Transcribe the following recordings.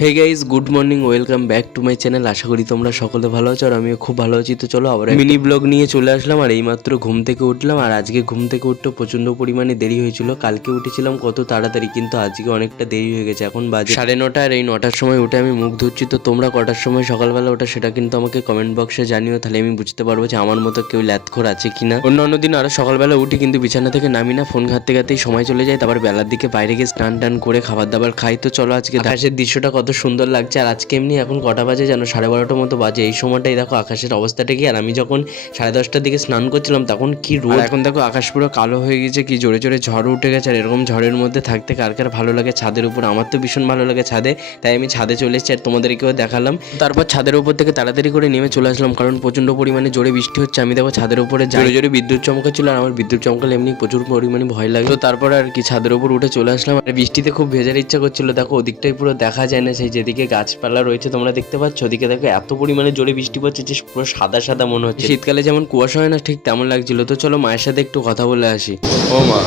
Hey guys good morning welcome back to my channel আশা করি তোমরা সকলে ভালো আছো আর আমিও খুব ভালো আছি। তো চলো আবার মিনি ব্লগ নিয়ে চলে আসলাম। আর এইমাত্র ঘুম থেকে উঠলাম। আর আজকে ঘুম থেকে উঠতে প্রচণ্ড পরিমাণে দেরি হয়েছিল। কালকে উঠেছিলাম কত তাড়াতাড়ি কিন্তু আজকে অনেকটা দেরি হয়ে গেছে। এখন বাজে সাড়ে নটা আর এই নটার সময় উঠে আমি মুখ ধুচ্ছি। তো তোমরা কটার সময় সকালবেলা ওটা সেটা কিন্তু আমাকে কমেন্ট বক্সে জানিও। তাহলে আমি বুঝতে পারব যে আমার মতো কেউ ল্যাথখোর আছে কিনা। অন্য অন্য দিন আরও সকালবেলা উঠি কিন্তু বিছানা থেকে নামি না। ফোন ঘাটতে ঘাটতেই সময় চলে যায়। তারপর বেলার দিকে বাইরে গিয়ে স্নান টান করে খাবার দাবার খাই। তো চলো আজকে আকাশের দৃশ্যটা কত সুন্দর লাগছে আর আজকে এমনি এখন কটা বাজে যেন সাড়ে বারোটার মতো বাজে। এই সময়টাই দেখো আকাশের অবস্থাটা কি? আর আমি যখন সাড়ে দশটার দিকে স্নান করছিলাম তখন কি রোদ এখন দেখো আকাশ পুরো কালো হয়ে গেছে কি জোরে জোরে ঝড় উঠে গেছে। আর এরকম ঝড়ের মধ্যে থাকতে কার কার ভালো লাগে ছাদের উপর? আমার তো ভীষণ ভালো লাগে ছাদে তাই আমি ছাদে চলে এসেছি আর তোমাদেরকেও দেখালাম। তারপর ছাদের উপর থেকে তাড়াতাড়ি করে নেমে চলে আসলাম কারণ প্রচণ্ড পরিমাণে জোরে বৃষ্টি হচ্ছে। আমি দেখো ছাদের উপরে জোরে জোরে বিদ্যুৎ চমকাচ্ছিল আর আমার বিদ্যুৎ চমকালে এমনি প্রচুর পরিমাণে ভয় লাগে তো তারপর আর কি ছাদের উপর উঠে চলে আসলাম। আর বৃষ্টিতে খুব ভেজার ইচ্ছা করছিল। দেখো ওদিকটাই পুরো দেখা যায় না সেই যেদিকে গাছপালা রয়েছে তোমরা দেখতে পাচ্ছ ওদিকে দেখো এত পরিমাণে জোরে বৃষ্টি পড়ছে যে পুরো সাদা সাদা মনে হচ্ছে। শীতকালে যেমন কুয়াশা হয় না ঠিক তেমন লাগছিল। তো চলো মায়ের সাথে একটু কথা বলে আসি। ও মা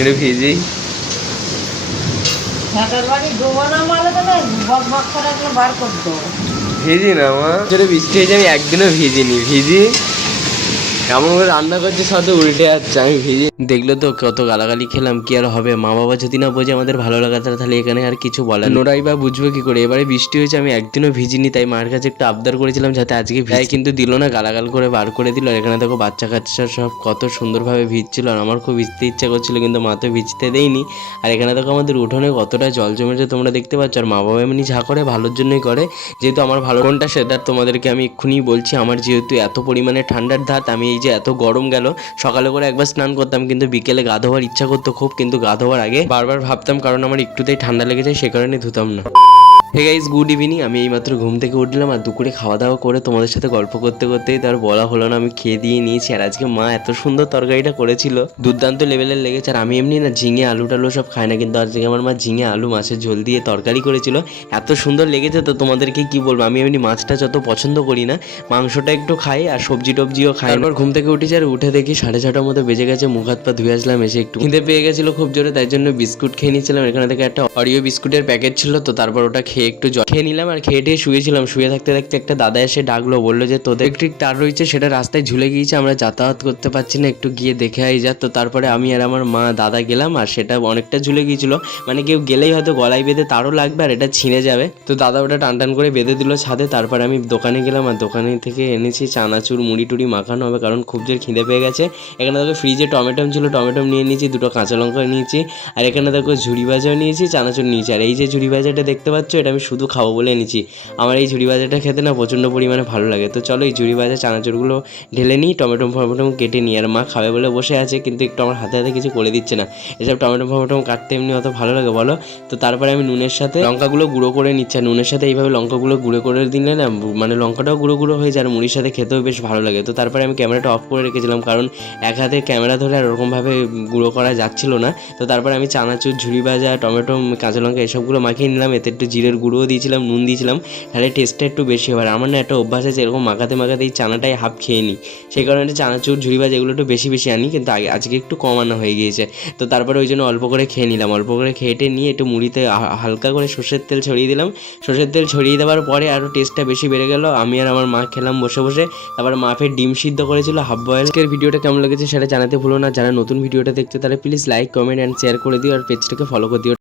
এটা ভিজি ঢাকার বাড়ি ডোবানো মালে তো না বক বক করে একটু বার করে দেবো ভিজি না মা। বৃষ্টি হয়েছে আমি একদিনও ভিজিনি। ভিজি? এমন করে রান্না করছে সাথে উল্টে যাচ্ছে আমি ভিজি। দেখলে তো কত গালাগালি খেলাম কি আর হবে? মা বাবা যদি না বোঝে আমাদের ভালো লাগাটা তাহলে এখানে আর কিছু বলে নোরাই বা বুঝবে কি করে? এবারে বৃষ্টি হয়েছে আমি একদিনও ভিজিনি তাই মার কাছে একটু আবদার করেছিলাম যাতে আজকে ভিজাই কিন্তু দিল না গালাগাল করে বার করে দিল। আর এখানে দেখো বাচ্চা কাচ্চা সব কত সুন্দরভাবে ভিজছিল আর আমার খুব ভিজতে ইচ্ছা করছিল কিন্তু মা তো ভিজতে দেয়নি। আর এখানে দেখো আমাদের উঠোনে কতটা জল জমেছে তোমরা দেখতে পাচ্ছ। আর মা বাবা এমনি যা করে ভালোর জন্যই করে। যেহেতু আমার ভালো কোনটা সেটা তোমাদেরকে আমি এক্ষুনি বলছি। আমার যেহেতু এত পরিমাণে ঠান্ডার ধাত আমি এই যে এত গরম গেল, সকালে করে একবার স্নান করতাম, কিন্তু বিকেলে গা ধোয়ার ইচ্ছা করতো খুব, কিন্তু গা ধোয়ার আগে বারবার ভাবতাম কারণ আমার একটুতেই ঠান্ডা লেগে যায় সে কারণে ধুতাম না। হে গাইজ গুড ইভিনিং আমি এইমাত্র ঘুম থেকে উঠলাম আর দুপুরে খাওয়া দাওয়া করে তোমাদের সাথে গল্প করতে করতেই তার বলা হলো না, আমি খেয়ে দিয়ে নিয়েছি। আর আজকে মা এত সুন্দর তরকারিটা করেছিল, দুর্দান্ত লেভেলের লেগেছে। আর আমি এমনি না ঝিঙে, আলু টালু সব খাই না, কিন্তু আজকে আমার মা ঝিঙে, আলু, মাছের ঝোল দিয়ে তরকারি করেছিল। এত সুন্দর লেগেছে তো তোমাদেরকে কি বলব? আমি এমনি মাছটা যত পছন্দ করি না, মাংসটা একটু খাই আর সবজি টবজিও খাই। তারপর ঘুম থেকে উঠেছি আর উঠে দেখি সাড়ে ছটার মতো বেজে গেছে, মুখ হাত পা ধুয়ে আসলাম, এসে একটু খিদে পেয়ে গেছিল খুব জোরে, তাই জন্য বিস্কুট খেয়ে নিয়েছিলাম। এখানে থেকে একটা অরিও বিস্কুটের প্যাকেট ছিল তো, তারপর ওটা খেয়ে একটু জল খেয়ে নিলাম আর খেয়ে টেয়ে শুয়েছিলাম। শুয়ে থাকতে থাকতে একটা দাদা এসে ডাকলো, বলল যে, তোদের ইলেকট্রিক তার রয়েছে, সেটা রাস্তায় ঝুলে গিয়েছে, আমরা যাতায়াত করতে পারছি না, একটু গিয়ে দেখে আই যা। তো তারপরে আমি আর আমার মা, দাদা গেলাম আর সেটা অনেকটা ঝুলে গিয়েছিল। মানে কেউ গেলেই হয়তো গলায় বেঁধে তারও লাগবে আর এটা ছিঁড়ে যাবে। তো দাদা ওটা টান টান করে বেঁধে দিল ছাদে, তারপরে আমি দোকানে গেলাম আর দোকানে থেকে এনেছি চানাচুর, মুড়ি টুড়ি মাখানো হবে, কারণ খুব জোর খিদে পেয়ে গেছে। এখানে দেখো ফ্রিজে টমেটো ছিল টমেটো নিয়ে নিয়েছি, দুটো কাঁচা লঙ্কা নিয়েছি, আর এখানে দেখো ঝুড়ি ভাজাও নিয়েছি, চানাচুর নিয়েছি। আর এই যে ঝুড়ি ভাজাটা দেখতে পাচ্ছ, এটা আমি শুধু খাব বলে এনেছি। আমার এই ঝুড়ি ভাজাটা খেতে না প্রচণ্ড পরিমাণে ভালো লাগে। তো চলো এই ঝুড়ি ভাজা চানাচুরগুলো ঢেলে নিই, টমেটো ফমেটো কেটে নিই। আর মা খাবে বলে বসে আছে, কিন্তু একটু আমার হাতে হাতে কিছু করে দিচ্ছে না। এসব টমেটো ফমেটো কাটতে এমনি অত ভালো লাগে, বলো? তো তারপরে আমি নুনের সাথে লঙ্কাগুলো গুঁড়ো করে নিচ্ছি। আর নুনের সাথে এইভাবে লঙ্কাগুলো গুঁড়ো করে দিলে না মানে লঙ্কাটাও গুঁড়ো গুঁড়ো হয়ে যায়, আর মুড়ির সাথে খেতেও বেশ ভালো লাগে। তো তারপরে আমি ক্যামেরাটা অফ করে রেখেছিলাম, কারণ এক হাতে ক্যামেরা ধরে আর ওরকমভাবে গুঁড়ো করা যাচ্ছিল না। তো তারপরে আমি চানাচুর, ঝুড়ি ভাজা, টমেটো, কাঁচা লঙ্কা এসবগুলো মাখিয়ে নিলাম। এতে একটু জিরের গুঁড়োও দিয়েছিলাম, নুন দিয়েছিলাম, তাহলে টেস্টটা একটু বেশি হবে আর আমার না একটা অভ্যাস আছে, এরকম মাখাতে মাখাতে এই চানাটাই হাফ খেয়ে নিই। সেই কারণে চানাচুর ঝুড়ি ভাজা এগুলো একটু বেশি বেশি আনি, কিন্তু আগে, আজকে একটু কম আনা হয়ে গিয়েছে। তো তারপরে ওই জন্য অল্প করে খেয়ে নিলাম, অল্প করে খেয়ে টেয়ে নিয়ে একটু মুড়িতে হালকা করে সর্ষের তেল ছড়িয়ে দিলাম। সর্ষের তেল ছড়িয়ে দেওয়ার পরে আরও টেস্টটা বেশি বেড়ে গেল। আমি আর আমার মা খেলাম বসে বসে। তারপর মা ফের ডিম সিদ্ধ করেছিল হাফ বয়েল আজকের ভিডিওটা কেমন লেগেছে সেটা জানাতে ভুলো না। যারা নতুন ভিডিওটা দেখতে তাহলে please like comment and share করে দিও। আর পেজটাকে ফলো করে দিও।